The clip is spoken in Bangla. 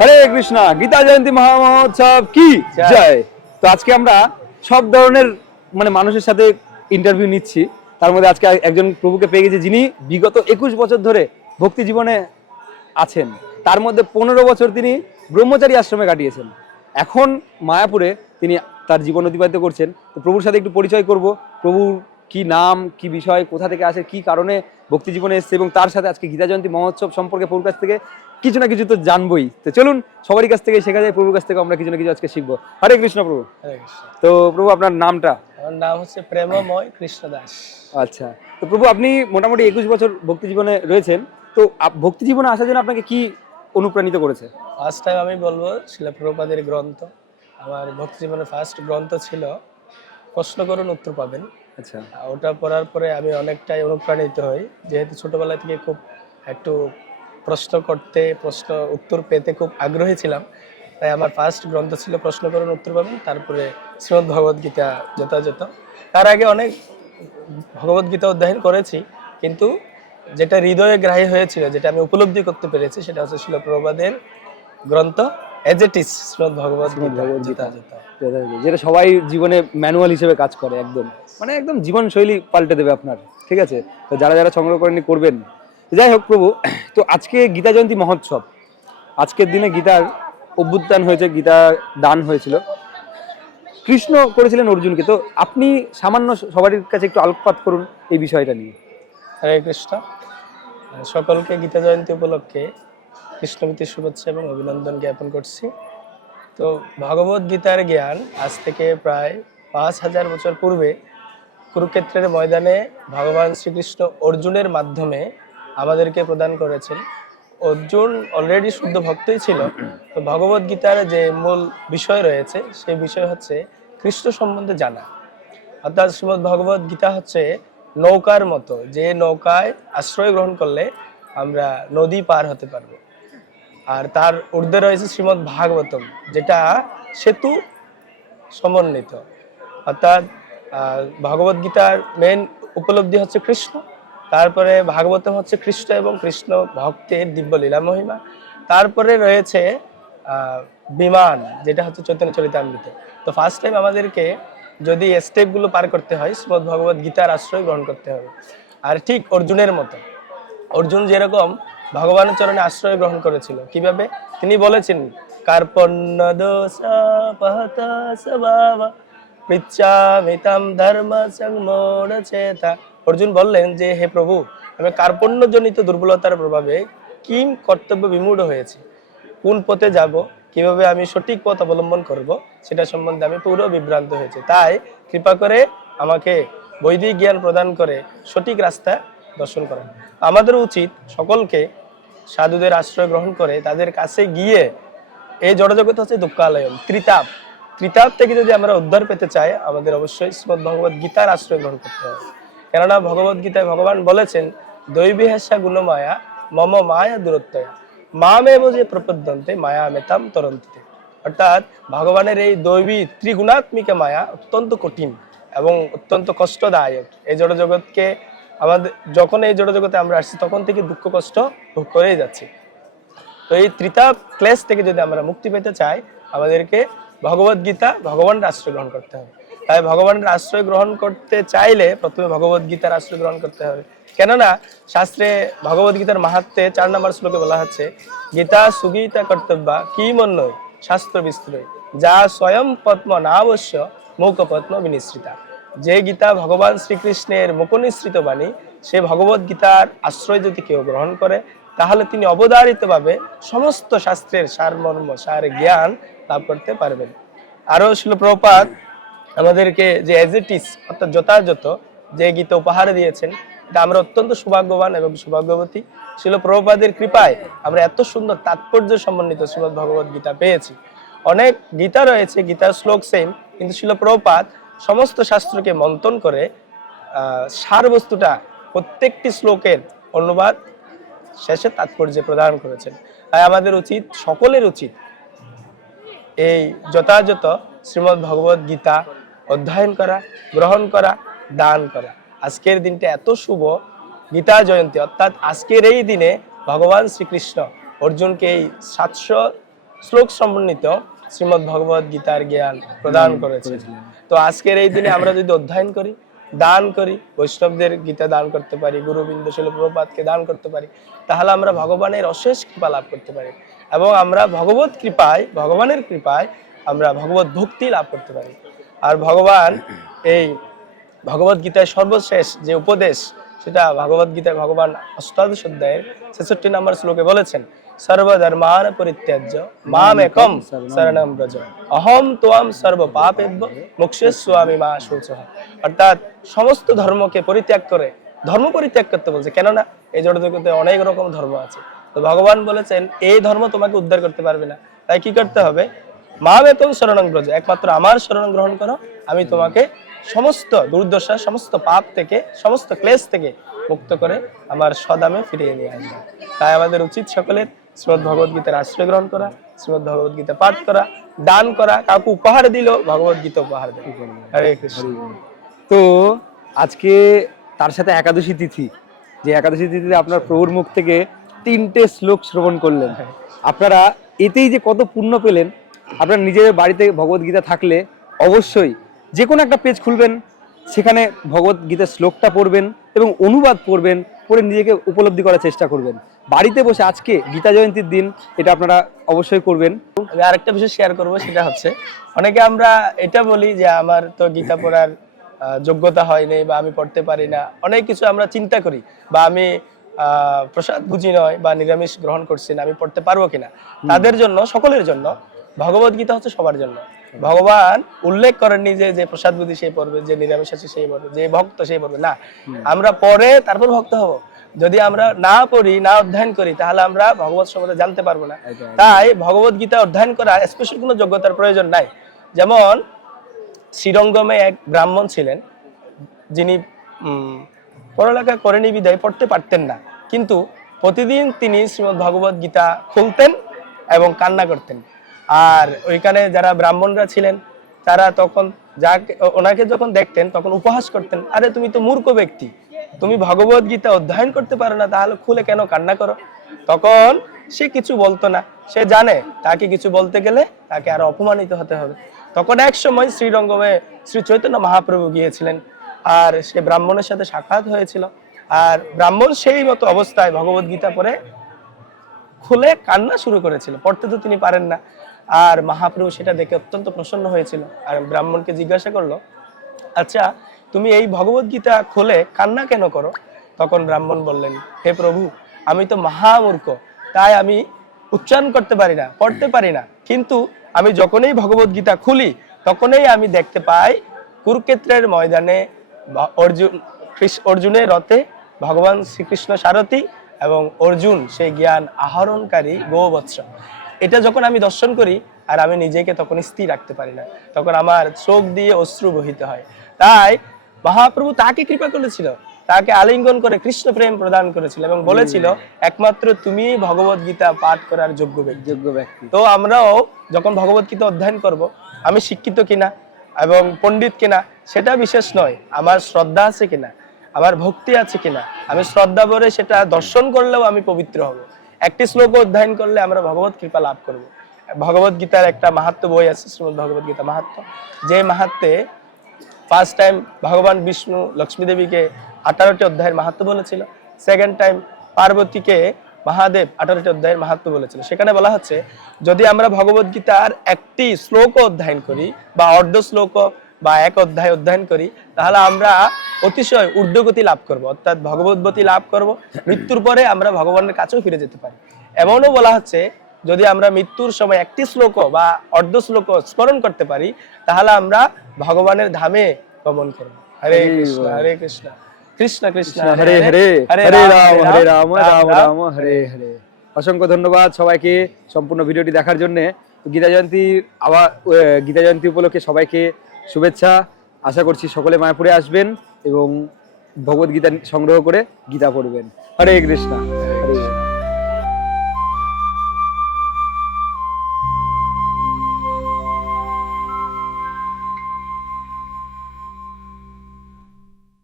হরে কৃষ্ণা গীতা জয়ন্তী মহামহোৎসব কি? জয়। জয়। তো আজকে আমরা সব ধরনের মানে মানুষের সাথে ইন্টারভিউ নিচ্ছি। তার মধ্যে আজকে একজন প্রভুকে পেয়ে গেছি যিনি বিগত একুশ বছর ধরে ভক্তি জীবনে আছেন। তার মধ্যে পনেরো বছর তিনি ব্রহ্মচারী আশ্রমে কাটিয়েছেন। এখন মায়াপুরে তিনি তার জীবন অতিবাহিত করছেন। তো প্রভুর সাথে একটু পরিচয় করব। প্রভুর কি নাম কি বিষয় কোথা থেকে আসে কি কারণে ভক্তি জীবনে এসছে এবং তার সাথে আজকে গীতা জয়ন্তী মহোৎসব সম্পর্কে প্রভুর কাছ থেকে কিছু না কিছু তো জানবোই। তো চলুন সবারই কাছ থেকে শেখা যায় প্রভুর কাছ থেকে আমরা কিছু না কিছু আজকে শিখব। হরে কৃষ্ণ প্রভু। তো প্রভু আপনার নামটা? আমার নাম হচ্ছে প্রেমময় কৃষ্ণ দাস আচ্ছা। তো প্রভু আপনি মোটামুটি একুশ বছর ভক্তি জীবনে রয়েছেন। তো ভক্তি জীবনে আসার জন্য আপনাকে কি অনুপ্রাণিত করেছে? ফার্স্ট টাইম আমি বলব শিলা প্রভুপাদের গ্রন্থ। আমার ভক্তি জীবনের ফার্স্ট গ্রন্থ ছিল প্রশ্ন করুন উত্তর পাবেন। আচ্ছা। ওটা পড়ার পরে আমি অনেকটাই অনুপ্রাণিত হই। যেহেতু ছোটবেলা থেকে খুব একটু প্রশ্ন করতে প্রশ্ন উত্তর পেতে খুব আগ্রহী ছিলাম। তাই আমার ফার্স্ট গ্রন্থ ছিল প্রশ্ন করুন উত্তর পাবেন। তারপরে শ্রীমদ ভগবদ গীতা যথাযথ। তার আগে অনেক ভগবদ গীতা অধ্যয়ন করেছি কিন্তু যেটা হৃদয়ে গ্রাহী হয়েছিল যেটা আমি উপলব্ধি করতে পেরেছি সেটা হচ্ছে শিল প্রবাদের গ্রন্থ। As it is Srimad Gita. যথাযথ। যেটা সবাই জীবনে ম্যানুয়াল হিসেবে কাজ করে একদম। মানে একদম জীবন শৈলী পাল্টে দেবে আপনার ঠিক আছে? তো যারা যারা সংগ্রহ করেনি করবেন। যাই হোক প্রভু তো আজকে গীতা জয়ন্তী মহোৎসব। আজকের দিনে গীতার অভ্যুত্থান হয়েছে গীতা দান হয়েছিল। কৃষ্ণ করেছিলেন অর্জুনকে। তো আপনি সামান্য সবার কাছে একটু আলোকপাত করুন এই বিষয়টা নিয়ে। হরে কৃষ্ণ। সকলকে গীতা জয়ন্তী উপলক্ষে কৃষ্ণমীতির শুভেচ্ছা এবং অভিনন্দন জ্ঞাপন করছি। তো ভগবত গীতার জ্ঞান আজ থেকে প্রায় পাঁচ হাজার বছর পূর্বে কুরুক্ষেত্রের ময়দানে ভগবান শ্রীকৃষ্ণ অর্জুনের মাধ্যমে আমাদেরকে প্রদান করেছেন। অর্জুন অলরেডি শুদ্ধ ভক্তই ছিল। তো ভগবত গীতার যে মূল বিষয় রয়েছে, সেই বিষয় হচ্ছে কৃষ্ণ সম্বন্ধে জানা। অর্থাৎ শ্রীমদ ভগবত গীতা হচ্ছে নৌকার মতো। যে নৌকায় আশ্রয় গ্রহণ করলে আমরা নদী পার হতে পারব। আর তার ঊর্ধ্বে রয়েছে শ্রীমদ ভাগবতম, যেটা সেতু সমন্বিত। অর্থাৎ ভগবত গীতার মেন উপলব্ধি হচ্ছে কৃষ্ণ, তারপরে ভাগবতম হচ্ছে কৃষ্ণ এবং কৃষ্ণ ভক্তের দিব্য লীলা মহিমা। তারপরে রয়েছে বিমান, যেটা হচ্ছে চৈতন্য চরিতামৃত। তো ফার্স্ট টাইম আমাদেরকে যদি স্টেপগুলো পার করতে হয়, শ্রীমদ ভগবত গীতার আশ্রয় গ্রহণ করতে হবে। আর ঠিক অর্জুনের মতো। অর্জুন যেরকম ভগবানের চরণে আশ্রয় গ্রহণ করেছিল। কীভাবে? তিনি বলেছেন, কার্পণ্য দোষ পৃচ্ছামিতাম ধর্ম চেতা। অর্জুন বললেন যে, হে প্রভু, আমি কার্পণ্যজনিত দুর্বলতার প্রভাবে কিম কর্তব্য বিমূঢ় হয়েছি। কোন পথে যাব? কীভাবে আমি সঠিক পথ অবলম্বন করব? সেটা সম্বন্ধে আমি পুরো বিভ্রান্ত হয়েছে। তাই কৃপা করে আমাকে বৈদিক জ্ঞান প্রদান করে সঠিক রাস্তা দর্শন করা আমাদের উচিত সকলকে সাধুদের আশ্রয় গ্রহণ করে তাদের কাছে গিয়ে এই জড়জগৎ হচ্ছে দুঃখালয়ম, ত্রিতাপ। ত্রিতাপ থেকে যদি আমরা উদ্ধার পেতে চাই, আমাদের অবশ্যই শ্রীমদ ভগবত গীতার আশ্রয় গ্রহণ করতে হবে। কেননা ভগবত গীতায় ভগবান বলেছেন, দৈবী হেসা গুণমায়া, মম মায়া দূরত্বয়া। মামেব যে প্রপদ্যন্তে মায়া মেতাম তরন্তিতে। অর্থাৎ ভগবানের এই দৈবী ত্রিগুণাত্মিকা মায়া অত্যন্ত কঠিন এবং অত্যন্ত কষ্টদায়ক। এই জড় জগৎকে আমাদের যখন এই জগতে আমরা আসছি, তখন থেকে দুঃখ, কষ্ট ভোগ করেই যাচ্ছি। তো এই ত্রিতাপ ক্লেশ থেকে যদি আমরা মুক্তি পেতে চাই, আমাদেরকে ভগবত গীতা, ভগবানের আশ্রয় গ্রহণ করতে হবে। তাই ভগবানের আশ্রয় গ্রহণ করতে চাইলে প্রথমে ভগবত গীতার আশ্রয় গ্রহণ করতে হবে। কেননা, শাস্ত্রে ভগবত গীতার মাহাত্মে চার নম্বর শ্লোকে বলা হচ্ছে গীতা সুগীতা কর্তব্যা কি মন্যই? শাস্ত্র বিস্তৃত। যা স্বয়ং পদ্ম না অবশ্য মৌক পদ্ম বিনিশ্রিতা যে গীতা ভগবান শ্রীকৃষ্ণের মুখনিসৃত বাণী, সে ভগবত গীতার আশ্রয় যদি কেউ গ্রহণ করে, তাহলে তিনি অবধারিতভাবে সমস্ত শাস্ত্রের সারমর্ম সার, জ্ঞান লাভ করতে পারবেন। আরও শিল প্রপাত আমাদেরকে যে এজ ইট ইস অর্থাৎ যথাযথ যে গীতা উপহার দিয়েছেন, এটা আমরা অত্যন্ত সৌভাগ্যবান এবং সৌভাগ্যবতী। শিল প্রভুপাদের কৃপায় আমরা এত সুন্দর তাৎপর্য সমন্বিত শ্রীমদ ভগবত গীতা পেয়েছি। অনেক গীতা রয়েছে, গীতার শ্লোক সেম কিন্তু শিল প্রভুপাত সমস্ত শাস্ত্রকে মন্থন করে সার বস্তুটা প্রত্যেকটি শ্লোকের অনুবাদ শেষে তাৎপর্য প্রদান করেছেন। তাই আমাদের উচিত, সকলের উচিত এই যথাযথ শ্রীমদ্ ভগবত গীতা অধ্যয়ন করা, গ্রহণ করা, দান করা। আজকের দিনটা এত শুভ, গীতা জয়ন্তী, অর্থাৎ আজকের এই দিনে ভগবান শ্রীকৃষ্ণ অর্জুনকে এই সাতশো শ্লোক সমন্বিত শ্রীমদ্ ভগবদ গীতার জ্ঞান প্রদান করেছে তো আজকের এই দিনে আমরা যদি অধ্যয়ন করি দান করি বৈষ্ণবদের গীতা দান করতে পারি গুরুবৃন্দ শিল প্রপাতকে দান করতে পারি তাহলে আমরা ভগবানের অশেষ কৃপা লাভ করতে পারি এবং আমরা ভগবত কৃপায় ভগবানের কৃপায় আমরা ভগবত ভক্তি লাভ করতে পারি। আর ভগবান এই ভগবত গীতায় সর্বশেষ যে উপদেশ সেটা ভগবত গীতায় ভগবান অষ্টাদশ অধ্যায়ের ছেষট্টি নম্বর শ্লোকে বলেছেন সর্বধর্মান পরিত্যাজ্য মাম একম শরণম ব্রজ অহম তোয়াম সর্ব পাপেভ্য মুক্ষেস্বামী মা শৌচ অর্থাৎ সমস্ত ধর্মকে পরিত্যাগ করে, ধর্ম পরিত্যাগ করতে বলছে। কেননা এই জগতে অনেক রকম ধর্ম আছে। তো ভগবান বলেছেন, এই ধর্ম তোমাকে উদ্ধার করতে পারবে না। তাই কি করতে হবে? মা বেতন শরণং ব্রজ। একমাত্র আমার শরণ গ্রহণ করো। আমি তোমাকে সমস্ত দুর্দশা, সমস্ত পাপ থেকে, সমস্ত ক্লেশ থেকে মুক্ত করে আমার সদামে ফিরিয়ে নিয়ে আসব। তাই আমাদের উচিত সকলের শ্রীমদ ভগবত গীতার আশ্রয় গ্রহণ করা শ্রীমদ ভগবত গীতা পাঠ করা দান করা কাউকে উপহার দিল ভগবত গীতা উপহার দেয়। হরে কৃষ্ণ। তো আজকে তার সাথে একাদশী তিথি যে একাদশী তিথিতে আপনার প্রভুর মুখ থেকে তিনটে শ্লোক শ্রবণ করলেন। আপনারা এতেই যে কত পুণ্য পেলেন আপনার নিজের বাড়িতে ভগবত গীতা থাকলে অবশ্যই যে কোনো একটা পেজ খুলবেন সেখানে ভগবত গীতার শ্লোকটা পড়বেন এবং অনুবাদ পড়বেন। পড়ে নিজেকে উপলব্ধি করার চেষ্টা করবেন। বাড়িতে বসে আজকে গীতা জয়ন্তীর দিন এটা আপনারা অবশ্যই করবেন। আমি আরেকটা বিষয় শেয়ার করব সেটা হচ্ছে অনেকে আমরা এটা বলি যে আমার তো গীতা পড়ার যোগ্যতা হয়নি বা আমি পড়তে পারি না। অনেক কিছু আমরা চিন্তা করি বা আমি আহ, প্রসাদ বুঝি নয় বা নিরামিষ গ্রহণ করছি না আমি পড়তে পারব কিনা। তাদের জন্য সকলের জন্য ভগবত গীতা হচ্ছে সবার জন্য। ভগবান উল্লেখ করেননি যে যে প্রসাদ বুঝি সেই পড়বে যে নিরামিষ আছে সেই পড়বে যে ভক্ত সেই পড়বে। না আমরা পরে তারপর ভক্ত হব। যদি আমরা না পড়ি না অধ্যয়ন করি তাহলে আমরা ভগবত সম্বন্ধে জানতে পারব না। তাই ভগবত গীতা অধ্যয়ন করা স্পেশাল কোনো যোগ্যতার প্রয়োজন নাই। যেমন শ্রীরঙ্গমে এক ব্রাহ্মণ ছিলেন যিনি উম, পড়ালেখা করেনি বিদায় পড়তে পারতেন না। কিন্তু প্রতিদিন তিনি শ্রীমদ ভগবত গীতা খুলতেন এবং কান্না করতেন। আর ওইখানে যারা ব্রাহ্মণরা ছিলেন, তারা তখন যাকে, ওনাকে যখন দেখতেন, তখন উপহাস করতেন, আরে, তুমি তো মূর্খ ব্যক্তি। তুমি ভগবত গীতা অধ্যয়ন করতে পারো না, তাহলে খুলে কেন কান্না করো? তখন সে কিছু বলতো না। সে জানে, তাকে কিছু বলতে গেলে তাকে আরও অপমানিত হতে হবে। তখন এক সময় শ্রীরঙ্গমে শ্রী চৈতন্য মহাপ্রভু গিয়েছিলেন, আর সে ব্রাহ্মণের সাথে সাক্ষাৎ হয়েছিল। আর ব্রাহ্মণ সেই মতো অবস্থায় ভগবত গীতা পড়ে খুলে কান্না শুরু করেছিল। পড়তে তো তিনি পারেন না। আর মহাপ্রভু সেটা দেখে অত্যন্ত প্রসন্ন হয়েছিল। আর ব্রাহ্মণকে জিজ্ঞাসা করল আচ্ছা তুমি এই ভগবত গীতা খুলে কান্না কেন করো? তখন ব্রাহ্মণ বললেন, হে প্রভু, আমি তো মহামূর্খ, তাই আমি উচ্চারণ করতে পারি না, পড়তে পারি না। কিন্তু আমি যখনই ভগবত গীতা খুলি, তখনই আমি দেখতে পাই কুরুক্ষেত্রের ময়দানে অর্জুন অর্জুনের রথে ভগবান শ্রীকৃষ্ণ সারথী এবং অর্জুন সেই জ্ঞান আহরণকারী গোবৎস। এটা যখন আমি দর্শন করি আর আমি নিজেকে তখন স্থির রাখতে পারি না তখন আমার চোখ দিয়ে অশ্রু বহিতে হয়। তাই মহাপ্রভু তাকে কৃপা করেছিল তাকে আলিঙ্গন করে কৃষ্ণ প্রেম প্রদান করেছিল এবং বলেছিল একমাত্র তুমি ভগবত গীতা পাঠ করার যোগ্য ব্যক্তি। যোগ্য ব্যক্তি। তো আমরাও যখন ভগবত গীতা অধ্যয়ন করব আমি শিক্ষিত কিনা এবং পণ্ডিত কিনা সেটা বিশেষ নয় আমার শ্রদ্ধা আছে কিনা আমার ভক্তি আছে কিনা আমি শ্রদ্ধা ভরে সেটা দর্শন করলেও আমি পবিত্র হব। একটি শ্লোক অধ্যয়ন করলে আমরা ভগবত কৃপা লাভ করব। ভগবত গীতার একটা মাহাত্ম বই আছে, শ্রীমদ ভগবত গীতা মাহাত্ম যে মাহাত্মে ফার্স্ট টাইম ভগবান বিষ্ণু লক্ষ্মী দেবীকে আঠারোটি অধ্যায়ের মাহাত্ম বলেছিল সেকেন্ড টাইম পার্বতীকে মহাদেব আঠারোটি অধ্যায়ের মাহাত্ম বলেছিল। সেখানে বলা হচ্ছে, যদি আমরা ভগবত গীতার একটি শ্লোক অধ্যয়ন করি বা অর্ধ শ্লোক বা এক অধ্যায় অধ্যয়ন করি তাহলে আমরা অতিশয় ঊর্ধ্বগতি লাভ করব। অর্থাৎ ভগবতগতি লাভ করব। মৃত্যুর পরে আমরা ভগবানের কাছেও ফিরে যেতে পারি। এমনও বলা হচ্ছে যদি আমরা মৃত্যুর সময় একটি শ্লোক বা অর্ধ শ্লোক স্মরণ করতে পারি তাহলে আমরা ভগবানের ধামে গমন করব। হরে কৃষ্ণ হরে কৃষ্ণ। কৃষ্ণ কৃষ্ণ হরে হরে হরে রাম হরে রাম রাম রাম হরে হরে। অসংখ্য ধন্যবাদ সবাইকে সম্পূর্ণ ভিডিওটি দেখার জন্য। গীতা জয়ন্তী আবার গীতা জয়ন্তী উপলক্ষে সবাইকে শুভেচ্ছা। আশা করছি সকলে মায়াপুরে আসবেন এবং ভগবদ্গীতা সংগ্রহ করে গীতা পড়বেন। হরে কৃষ্ণ। হরে